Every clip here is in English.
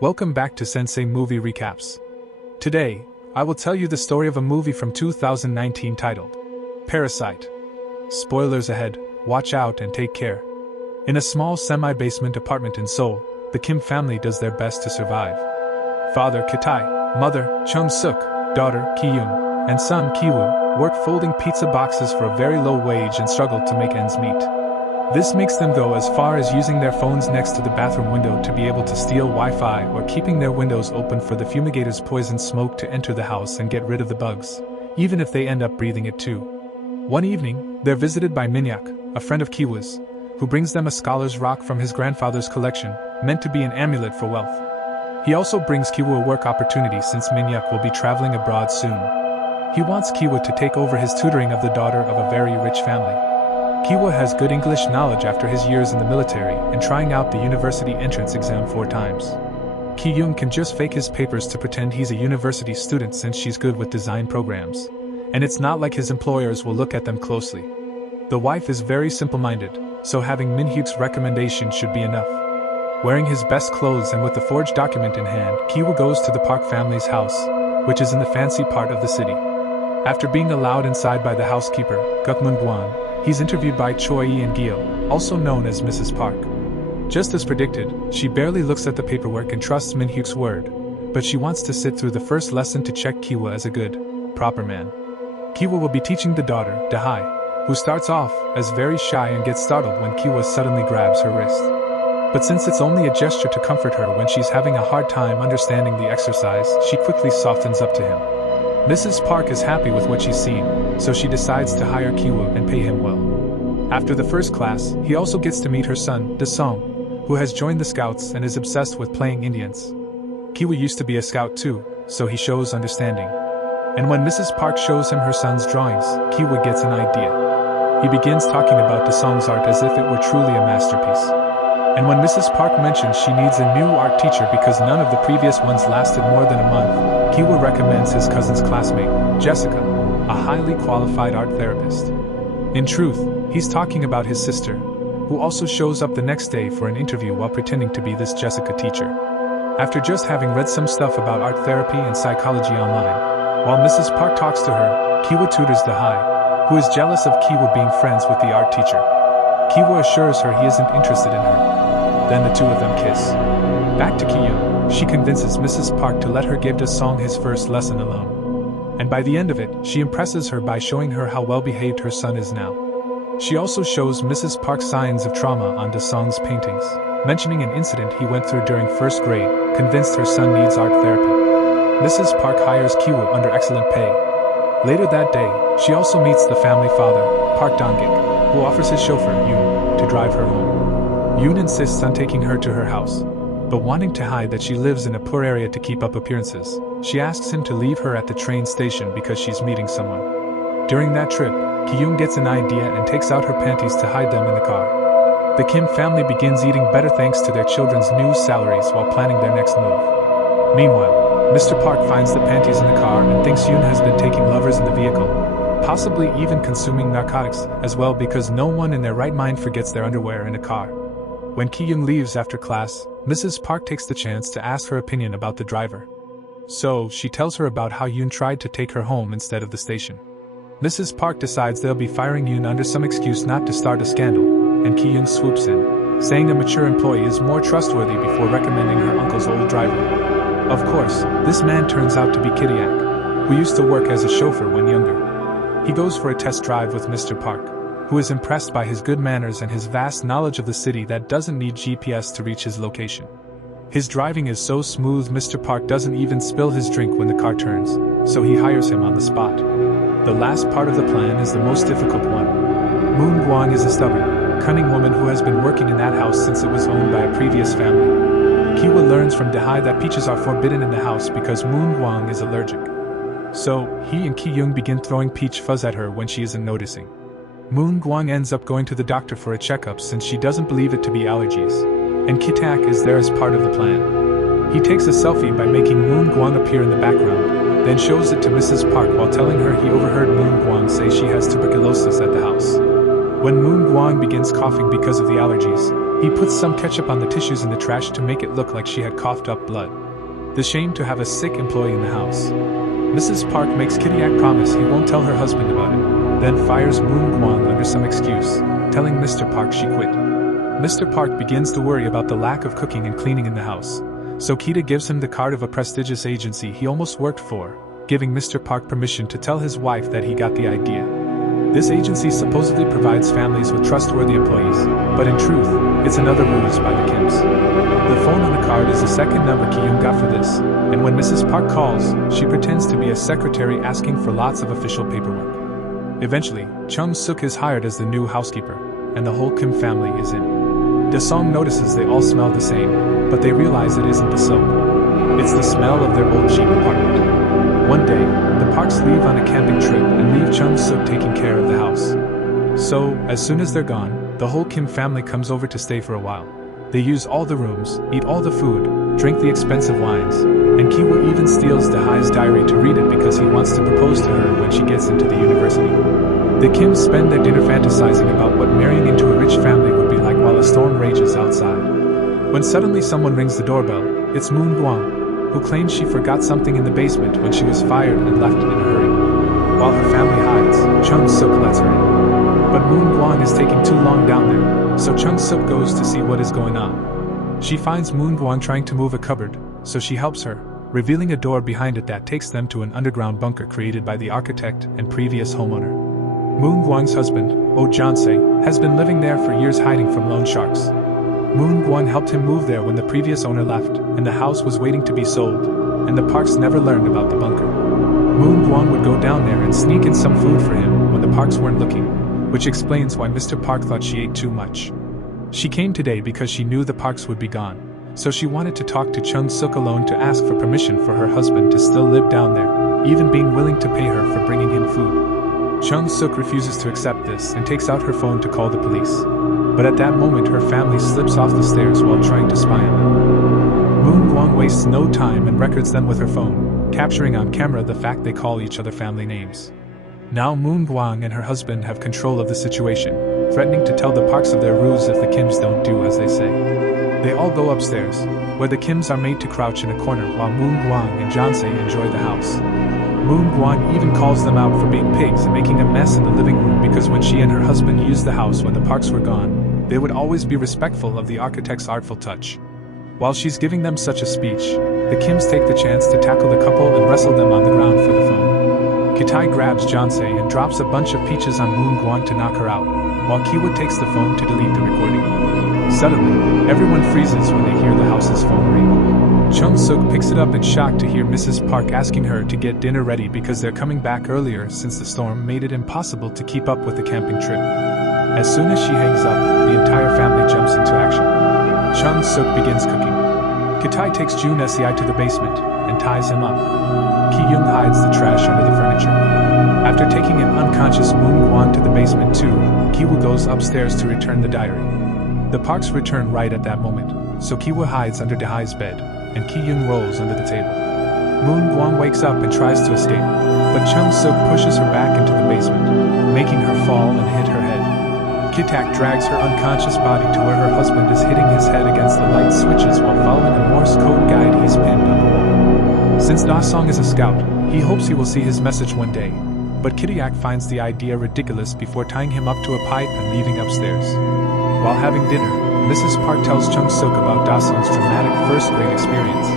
Welcome back to Sensei Movie Recaps. Today, I will tell you the story of a movie from 2019 titled Parasite. Spoilers ahead, watch out and take care. In a small semi-basement apartment in Seoul, the Kim family does their best to survive. Father Kitai, mother Chung-suk, daughter Ki-yoon, and son Ki-woo work folding pizza boxes for a very low wage and struggle to make ends meet. This makes them go as far as using their phones next to the bathroom window to be able to steal Wi-Fi or keeping their windows open for the fumigator's poison smoke to enter the house and get rid of the bugs, even if they end up breathing it too. One evening, they're visited by Minyak, a friend of Kiwoo's, who brings them a scholar's rock from his grandfather's collection, meant to be an amulet for wealth. He also brings Kiwoo a work opportunity since Minyak will be traveling abroad soon. He wants Kiwoo to take over his tutoring of the daughter of a very rich family. Kiwoo has good English knowledge after his years in the military and trying out the university entrance exam 4 times. Ki-yoon can just fake his papers to pretend he's a university student since she's good with design programs, and it's not like his employers will look at them closely. The wife is very simple-minded, so having Min-hyuk's recommendation should be enough. Wearing his best clothes and with the forged document in hand, Kiwoo goes to the Park family's house, which is in the fancy part of the city. After being allowed inside by the housekeeper, Gukmun-gwan, he's interviewed by Choi and Gyo, also known as Mrs. Park. Just as predicted, she barely looks at the paperwork and trusts Min-hyuk's word, but she wants to sit through the first lesson to check Kiwoo as a good, proper man. Kiwoo will be teaching the daughter, Dahai, who starts off as very shy and gets startled when Kiwoo suddenly grabs her wrist. But since it's only a gesture to comfort her when she's having a hard time understanding the exercise, she quickly softens up to him. Mrs. Park is happy with what she's seen, so she decides to hire Kiwoo and pay him well. After the first class, he also gets to meet her son, Dasong, who has joined the Scouts and is obsessed with playing Indians. Kiwoo used to be a scout too, so he shows understanding. And when Mrs. Park shows him her son's drawings, Kiwoo gets an idea. He begins talking about Dasong's art as if it were truly a masterpiece. And when Mrs. Park mentions she needs a new art teacher because none of the previous ones lasted more than a month, Kiwoo recommends his cousin's classmate, Jessica, a highly qualified art therapist. In truth, he's talking about his sister, who also shows up the next day for an interview while pretending to be this Jessica teacher. After just having read some stuff about art therapy and psychology online, while Mrs. Park talks to her, Kiwoo tutors Dahai, who is jealous of Kiwoo being friends with the art teacher. Kiwoo assures her he isn't interested in her. Then the two of them kiss. Back to Ki-yoon, she convinces Mrs. Park to let her give Dasong his first lesson alone. And by the end of it, she impresses her by showing her how well-behaved her son is now. She also shows Mrs. Park signs of trauma on Dasong's paintings, mentioning an incident he went through during first grade, convinced her son needs art therapy. Mrs. Park hires Kiwoo under excellent pay. Later that day, she also meets the family father, Park Dong-gik, who offers his chauffeur, Yoon, to drive her home. Yoon insists on taking her to her house, but wanting to hide that she lives in a poor area to keep up appearances, she asks him to leave her at the train station because she's meeting someone. During that trip, Ki-yoon gets an idea and takes out her panties to hide them in the car. The Kim family begins eating better thanks to their children's new salaries while planning their next move. Meanwhile, Mr. Park finds the panties in the car and thinks Yoon has been taking lovers in the vehicle, possibly even consuming narcotics as well because no one in their right mind forgets their underwear in a car. When Ki-yoon leaves after class, Mrs. Park takes the chance to ask her opinion about the driver. So, she tells her about how Yoon tried to take her home instead of the station. Mrs. Park decides they'll be firing Yoon under some excuse not to start a scandal, and Ki-yoon swoops in, saying a mature employee is more trustworthy before recommending her uncle's old driver. Of course, this man turns out to be Kidyak, who used to work as a chauffeur when younger. He goes for a test drive with Mr. Park, who is impressed by his good manners and his vast knowledge of the city that doesn't need GPS to reach his location. His driving is so smooth Mr. Park doesn't even spill his drink when the car turns, so he hires him on the spot. The last part of the plan is the most difficult one. Moon Guang is a stubborn, cunning woman who has been working in that house since it was owned by a previous family. Kiwoo learns from Dahai that peaches are forbidden in the house because Moon Guang is allergic. So, he and Ki-yoon begin throwing peach fuzz at her when she isn't noticing. Moon Guang ends up going to the doctor for a checkup since she doesn't believe it to be allergies, and Ki-tak is there as part of the plan. He takes a selfie by making Moon Guang appear in the background, then shows it to Mrs. Park while telling her he overheard Moon Guang say she has tuberculosis at the house. When Moon Guang begins coughing because of the allergies, He puts some ketchup on the tissues in the trash to make it look like she had coughed up blood. The shame to have a sick employee in the house. Mrs. Park makes Kitty-Ack promise he won't tell her husband about it, then fires Moon Guang under some excuse, telling Mr. Park she quit. Mr. Park begins to worry about the lack of cooking and cleaning in the house, so Kita gives him the card of a prestigious agency he almost worked for, giving Mr. Park permission to tell his wife that he got the idea. This agency supposedly provides families with trustworthy employees, but in truth, it's another ruse by the Kims. The phone on the card is the second number Ki-yoon got for this, and when Mrs. Park calls, she pretends to be a secretary asking for lots of official paperwork. Eventually, Chung Suk is hired as the new housekeeper, and the whole Kim family is in. Da-song notices they all smell the same, but they realize it isn't the soap. It's the smell of their old cheap apartment. One day, the Parks leave on a camping trip and leave Chung Suk taking care of the house. So, as soon as they're gone, the whole Kim family comes over to stay for a while. They use all the rooms, eat all the food, drink the expensive wines, and Kiwoo even steals Da-Hai's diary to read it because he wants to propose to her when she gets into the university. The Kims spend their dinner fantasizing about what marrying into a rich family would be like while a storm rages outside. When suddenly someone rings the doorbell, it's Moon Guang, who claims she forgot something in the basement when she was fired and left in a hurry. While her family hides, Chung Suk lets her in. But Moon Guang is taking too long down there, so Chung Suk goes to see what is going on. She finds Moon Guang trying to move a cupboard, so she helps her, revealing a door behind it that takes them to an underground bunker created by the architect and previous homeowner. Moon Guang's husband, Oh Jansei, has been living there for years hiding from loan sharks. Moon Guang helped him move there when the previous owner left, and the house was waiting to be sold, and the Parks never learned about the bunker. Moon Guang would go down there and sneak in some food for him when the Parks weren't looking, which explains why Mr. Park thought she ate too much. She came today because she knew the Parks would be gone, so she wanted to talk to Chung Suk alone to ask for permission for her husband to still live down there, even being willing to pay her for bringing him food. Chung Suk refuses to accept this and takes out her phone to call the police. But at that moment her family slips off the stairs while trying to spy on them. Moon Guang wastes no time and records them with her phone, capturing on camera the fact they call each other family names. Now Moon Guang and her husband have control of the situation, threatening to tell the Parks of their ruse if the Kims don't do as they say. They all go upstairs, where the Kims are made to crouch in a corner while Moon Guang and Jansei enjoy the house. Moon Guang even calls them out for being pigs and making a mess in the living room because when she and her husband used the house when the Parks were gone, they would always be respectful of the architect's artful touch. While she's giving them such a speech, the Kims take the chance to tackle the couple and wrestle them on the ground for the phone. Kitai grabs Jansei and drops a bunch of peaches on Moon Guang to knock her out, while Kiwoo takes the phone to delete the recording. Suddenly, everyone freezes when they hear the house's phone ring. Chung Suk picks it up in shock to hear Mrs. Park asking her to get dinner ready because they're coming back earlier since the storm made it impossible to keep up with the camping trip. As soon as she hangs up, the entire family jumps into action. Chung Suk begins cooking. Kitai takes Jun Sei to the basement and ties him up. Ki-young hides the trash under the furniture. After taking an unconscious Moon Guang to the basement too, Kiwoo goes upstairs to return the diary. The Parks return right at that moment, so Kiwoo hides under Da-Hai's bed, and Ki-young rolls under the table. Moon Guang wakes up and tries to escape, but Chung Suk pushes her back into the basement, making her fall and hit her head. Kitak drags her unconscious body to where her husband is hitting his head against the light switches while following a Morse code guide he's pinned on the wall. Since Da-song is a scout, he hopes he will see his message one day, but Kitty-Ack finds the idea ridiculous before tying him up to a pipe and leaving upstairs. While having dinner, Mrs. Park tells Chung Suk about Da-song's dramatic first-grade experience.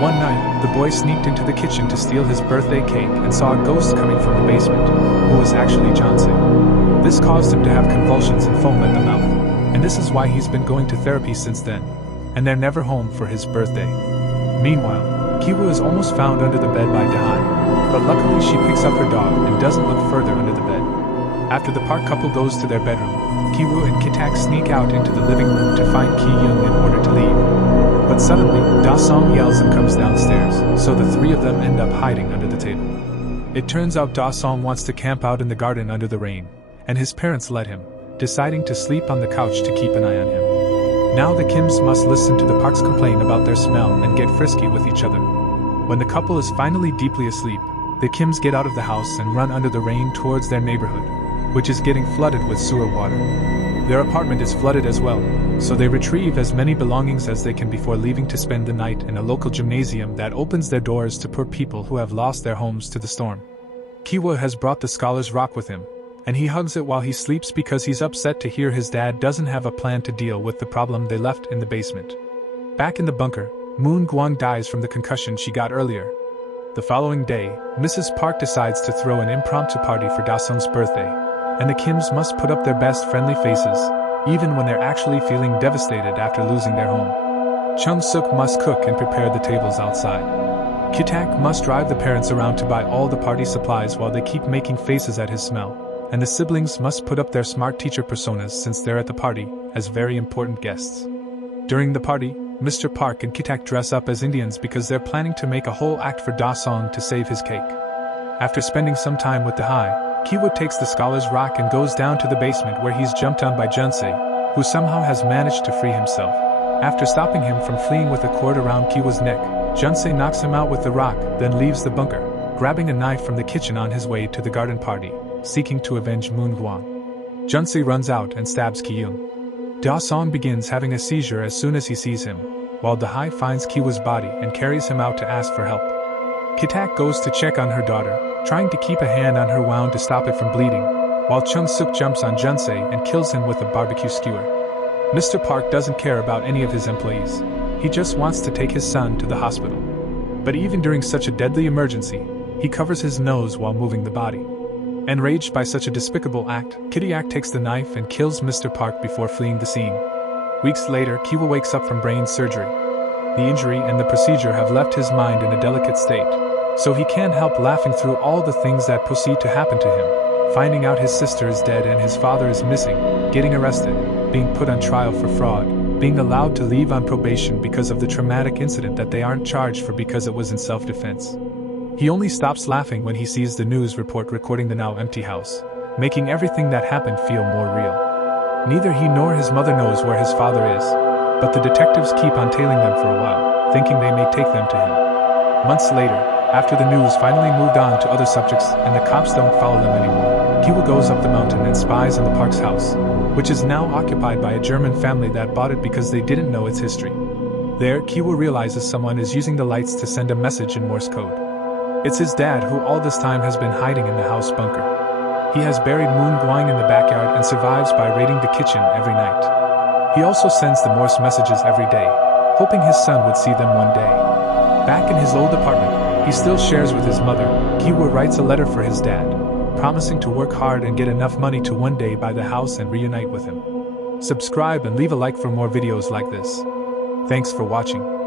One night, the boy sneaked into the kitchen to steal his birthday cake and saw a ghost coming from the basement, who was actually Jansei. This caused him to have convulsions and foam at the mouth, and this is why he's been going to therapy since then, and they're never home for his birthday. Meanwhile, Kiwoo is almost found under the bed by Da-Hai, but luckily she picks up her dog and doesn't look further under the bed. After the Park couple goes to their bedroom, Kiwoo and Kitak sneak out into the living room to find Ki-young in order to leave. But suddenly, Da-song yells and comes downstairs, so the three of them end up hiding under the table. It turns out Da-song wants to camp out in the garden under the rain, and his parents let him, deciding to sleep on the couch to keep an eye on him. Now the Kims must listen to the Parks complain about their smell and get frisky with each other. When the couple is finally deeply asleep, the Kims get out of the house and run under the rain towards their neighborhood. which is getting flooded with sewer water. Their apartment is flooded as well, so they retrieve as many belongings as they can before leaving to spend the night in a local gymnasium that opens their doors to poor people who have lost their homes to the storm. Kiwa has brought the scholar's rock with him, and he hugs it while he sleeps because he's upset to hear his dad doesn't have a plan to deal with the problem they left in the basement. Back in the bunker, Moon Guang dies from the concussion she got earlier. The following day, Mrs. Park decides to throw an impromptu party for Da-sung's birthday, and the Kims must put up their best friendly faces, even when they're actually feeling devastated after losing their home. Chung-suk must cook and prepare the tables outside. Ki-tak must drive the parents around to buy all the party supplies while they keep making faces at his smell, and the siblings must put up their smart teacher personas since they're at the party, as very important guests. During the party, Mr. Park and Ki-tak dress up as Indians because they're planning to make a whole act for Da-sung to save his cake. After spending some time with the Hai, Kiwa takes the scholar's rock and goes down to the basement where he's jumped on by Junsei, who somehow has managed to free himself. After stopping him from fleeing with a cord around Kiwa's neck, Junsei knocks him out with the rock, then leaves the bunker, grabbing a knife from the kitchen on his way to the garden party, seeking to avenge Moon Guang. Junsei runs out and stabs Ki-young. Da-sung begins having a seizure as soon as he sees him, while Dahai finds Kiwa's body and carries him out to ask for help. Ki-tak goes to check on her daughter, trying to keep a hand on her wound to stop it from bleeding, while Chung-suk jumps on Junsei and kills him with a barbecue skewer. Mr. Park doesn't care about any of his employees. He just wants to take his son to the hospital. But even during such a deadly emergency, he covers his nose while moving the body. Enraged by such a despicable act, Kitty-yak takes the knife and kills Mr. Park before fleeing the scene. Weeks later, Kiwa wakes up from brain surgery. The injury and the procedure have left his mind in a delicate state, so he can't help laughing through all the things that proceed to happen to him, finding out his sister is dead and his father is missing, getting arrested, being put on trial for fraud, being allowed to leave on probation because of the traumatic incident that they aren't charged for because it was in self-defense. He only stops laughing when he sees the news report recording the now empty house, making everything that happened feel more real. Neither he nor his mother knows where his father is, but the detectives keep on tailing them for a while, thinking they may take them to him. Months later, after the news finally moved on to other subjects and the cops don't follow them anymore, Kiwa goes up the mountain and spies on the Park's house, which is now occupied by a German family that bought it because they didn't know its history. There, Kiwa realizes someone is using the lights to send a message in Morse code. It's his dad who all this time has been hiding in the house bunker. He has buried Moon Guang in the backyard and survives by raiding the kitchen every night. He also sends the Morse messages every day, hoping his son would see them one day. Back in his old apartment, he still shares with his mother. Kiwa writes a letter for his dad, promising to work hard and get enough money to one day buy the house and reunite with him. Subscribe and leave a like for more videos like this. Thanks for watching.